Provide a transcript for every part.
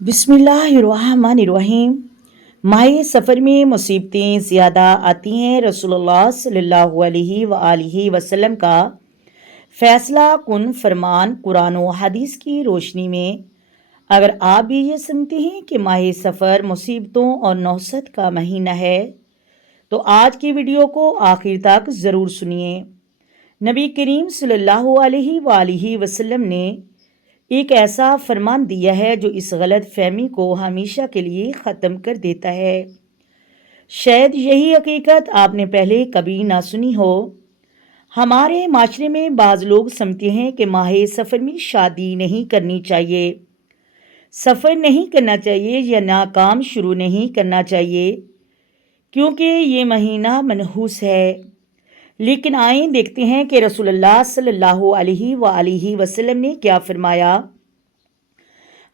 बिस्मिल्लाहिर्रहमानिर्रहीम। माह सफ़र में मुसीबतें ज़्यादा आती हैं। रसूलुल्लाह सल्लल्लाहु अलैहि वसल्लम का फ़ैसला कुन फरमान कुरान और हदीस की रोशनी में अगर आप भी ये सुनते हैं कि माह सफ़र मुसीबतों और नौसत का महीना है तो आज की वीडियो को आखिर तक ज़रूर सुनिए। नबी करीम सल्लल्लाहु अलैहि वसल्लम ने एक ऐसा फरमान दिया है जो इस गलत फहमी को हमेशा के लिए ख़त्म कर देता है। शायद यही हकीकत आपने पहले कभी ना सुनी हो। हमारे माशरे में बाज़ लोग समझते हैं कि माह सफ़र में शादी नहीं करनी चाहिए, सफ़र नहीं करना चाहिए या नया काम शुरू नहीं करना चाहिए क्योंकि ये महीना मनहूस है। लेकिन आइए देखते हैं कि रसूलुल्लाह सल्लल्लाहु अलैहि वसल्लम ने क्या फरमाया।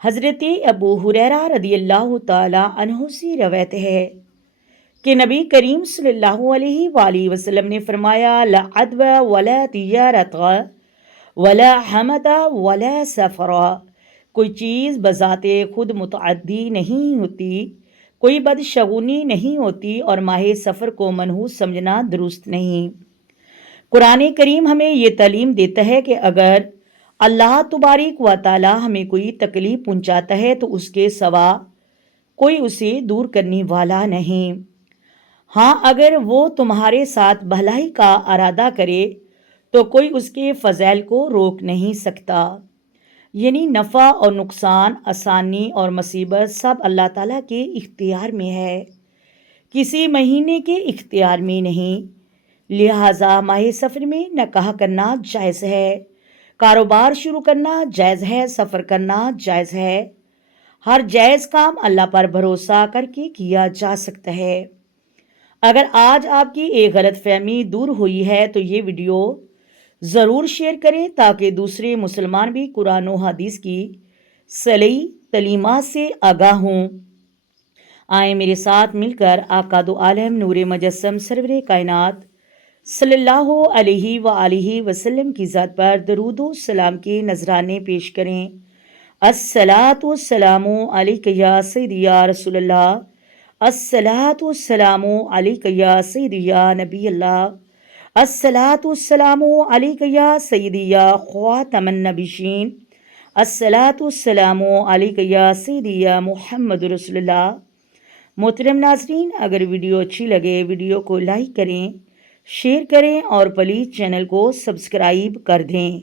हज़रत अबू हुरैरा रदियल्लाहु ताला अन्हु से रवायत है कि नबी करीम सल्लल्लाहु अलैहि वसल्लम ने फरमाया, ला अदवा वला तिजारत वला हमदा वला सफ़रा। कोई चीज़ बज़ाते खुद मुतअद्दी नहीं होती, कोई बदशगुनी नहीं होती और माह सफ़र को मनहूस समझना दुरुस्त नहीं। कुरान करीम हमें ये तालीम देता है कि अगर अल्लाह तबारक व तआला हमें कोई तकलीफ़ पहुंचाता है तो उसके सिवा कोई उसे दूर करने वाला नहीं। हाँ, अगर वो तुम्हारे साथ भलाई का इरादा करे तो कोई उसके फ़ज़ैल को रोक नहीं सकता। यानी नफ़ा और नुकसान, आसानी और मुसीबत सब अल्लाह ताला के इख्तियार में है, किसी महीने के इख्तियार में नहीं। लिहाजा माह सफ़र में निकाह करना जायज़ है, कारोबार शुरू करना जायज़ है, सफ़र करना जायज़ है। हर जायज़ काम अल्लाह पर भरोसा करके किया जा सकता है। अगर आज आपकी एक गलत फहमी दूर हुई है तो ये वीडियो ज़रूर शेयर करें ताकि दूसरे मुसलमान भी कुरान और हदीस की सही तलीमात से आगाह हों। आए मेरे साथ मिलकर आका दो आलम नूर मुजस्सम सरवरे कायनात सल्लल्लाहु अलैहि वसल्लम की ज़ात पर दरूद व सलाम के नजराने पेश करें। अस्सलातु वस्सलामु अलैका या सय्यदी या रसूलल्लाह, अस्सलातु वस्सलामु अलैका या सय्यदी या नबी अल्लाह, अस्सलातु वस्सलामु अलैका या सय्यदी या ख़ातमन नबिय्यीन, अस्सलातु वस्सलामु अलैका या सय्यदी या मुहम्मद रसूलुल्लाह। मोहतरम नाज़रीन, अगर वीडियो अच्छी लगे वीडियो को लाइक करें, शेयर करें और प्लीज़ चैनल को सब्सक्राइब कर दें।